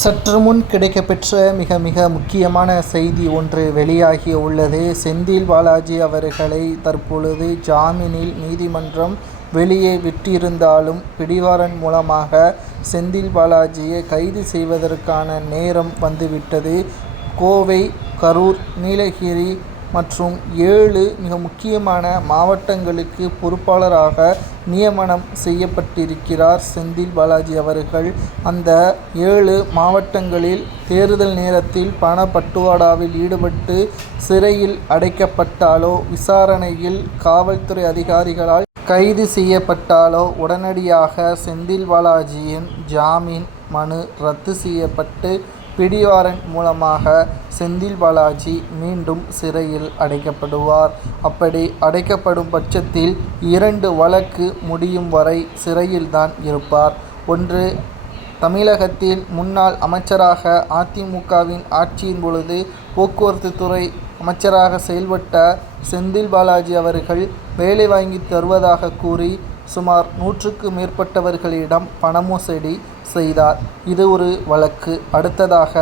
சற்று முன் கிடைக்கப்பெற்ற மிக முக்கியமான செய்தி ஒன்று வெளியாகி உள்ளது. செந்தில் பாலாஜி அவர்களை தற்பொழுது ஜாமீனில் நீதிமன்றம் வெளியே விட்டிருந்தாலும் பிடிவாரண்ட் மூலமாக செந்தில் பாலாஜியை கைது செய்வதற்கான நேரம் வந்துவிட்டது. கோவை, கரூர், நீலகிரி மற்றும் 7 மிக முக்கியமான மாவட்டங்களுக்கு பொறுப்பாளராக நியமனம் செய்யப்பட்டிருக்கிறார் செந்தில் பாலாஜி அவர்கள். அந்த 7 மாவட்டங்களில் தேர்தல் நேரத்தில் பணப்பட்டுவாடாவில் ஈடுபட்டு சிறையில் அடைக்கப்பட்டாலோ, விசாரணையில் காவல்துறை அதிகாரிகளால் கைது செய்யப்பட்டாலோ உடனடியாக செந்தில் பாலாஜியின் ஜாமீன் மனு ரத்து செய்யப்பட்டு பிடிவாரண்ட் மூலமாக செந்தில் பாலாஜி மீண்டும் சிறையில் அடைக்கப்படுவார். அப்படி அடைக்கப்படும் பட்சத்தில் 2 வழக்கு முடியும் வரை சிறையில்தான் இருப்பார். ஒன்று, தமிழகத்தில் முன்னாள் அமைச்சராக அதிமுகவின் ஆட்சியின் பொழுது போக்குவரத்து துறை அமைச்சராக செயல்பட்ட செந்தில் பாலாஜி அவர்கள் வேலை வாங்கி தருவதாக கூறி சுமார் 100க்கும் மேற்பட்டவர்களிடம் பண மோசடி செய்தார். இது ஒரு வழக்கு. அடுத்ததாக,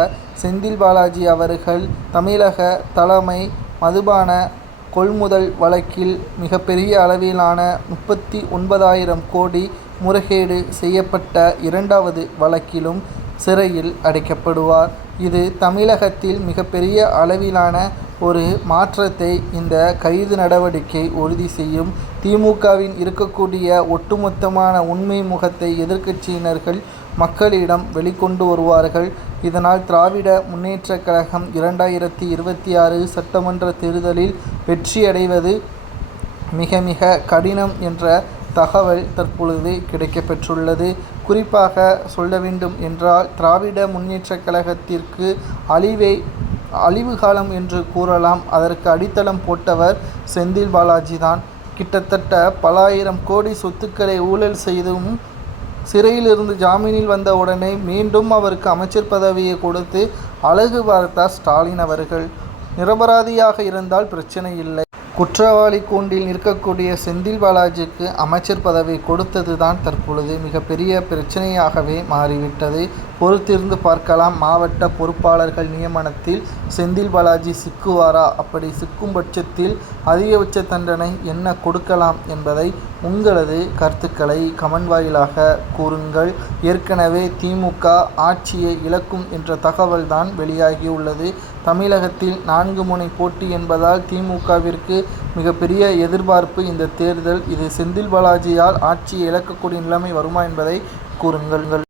செந்தில் பாலாஜி அவர்கள் தமிழக தலைமை மதுபான கொள்முதல் வழக்கில் மிகப்பெரிய அளவிலான 39,000 கோடி முறைகேடு செய்யப்பட்ட 2வது வழக்கிலும் சிறையில் அடைக்கப்படுவார். இது தமிழகத்தில் மிகப்பெரிய அளவிலான ஒரு மாற்றத்தை இந்த கைது நடவடிக்கை உறுதி செய்யும். திமுகவின் இருக்கக்கூடிய ஒட்டுமொத்தமான உண்மை முகத்தை எதிர்க்கட்சியினர்கள் மக்களிடம் வெளிக்கொண்டு வருவார்கள். இதனால் திராவிட முன்னேற்றக் கழகம் 2026 சட்டமன்ற தேர்தலில் வெற்றியடைவது மிக கடினம் என்ற தகவல் தற்பொழுது கிடைக்கப்பெற்றுள்ளது. குறிப்பாக சொல்ல வேண்டும் என்றால், திராவிட முன்னேற்றக் கழகத்திற்கு அழிவு காலம் என்று கூறலாம். அதற்கு அடித்தளம் போட்டவர் செந்தில் பாலாஜி தான். கிட்டத்தட்ட பல ஆயிரம் கோடி சொத்துக்களை ஊழல் செய்தும் சிறையிலிருந்து ஜாமீனில் வந்த உடனே மீண்டும் அவருக்கு அமைச்சர் பதவியை கொடுத்து அழகு பார்த்தார் ஸ்டாலின் அவர்கள். நிரபராதியாக இருந்தால் பிரச்சனை இல்லை. குற்றவாளி கூண்டில் நிற்கக்கூடிய செந்தில் பாலாஜிக்கு அமைச்சர் பதவி கொடுத்தது தான் தற்பொழுது மிகப்பெரிய பிரச்சனையாகவே மாறிவிட்டது. பொறுத்திருந்து பார்க்கலாம். மாவட்ட பொறுப்பாளர்கள் நியமனத்தில் செந்தில் பாலாஜி சிக்குவாரா? அப்படி சிக்கும் பட்சத்தில் அதிகபட்ச தண்டனை என்ன கொடுக்கலாம் என்பதை உங்களது கருத்துக்களை கமெண்ட் வாயிலாக கூறுங்கள். ஏற்கனவே திமுக ஆட்சியை இழக்கும் என்ற தகவல் தான் வெளியாகியுள்ளது. தமிழகத்தில் 4 முனை போட்டி என்பதால் திமுகவிற்கு மிகப்பெரிய எதிர்பார்ப்பு இந்த தேர்தல். இது செந்தில் பாலாஜியால் ஆட்சியை இழக்கக்கூடிய நிலைமை வருமா என்பதை கூறுங்கள்.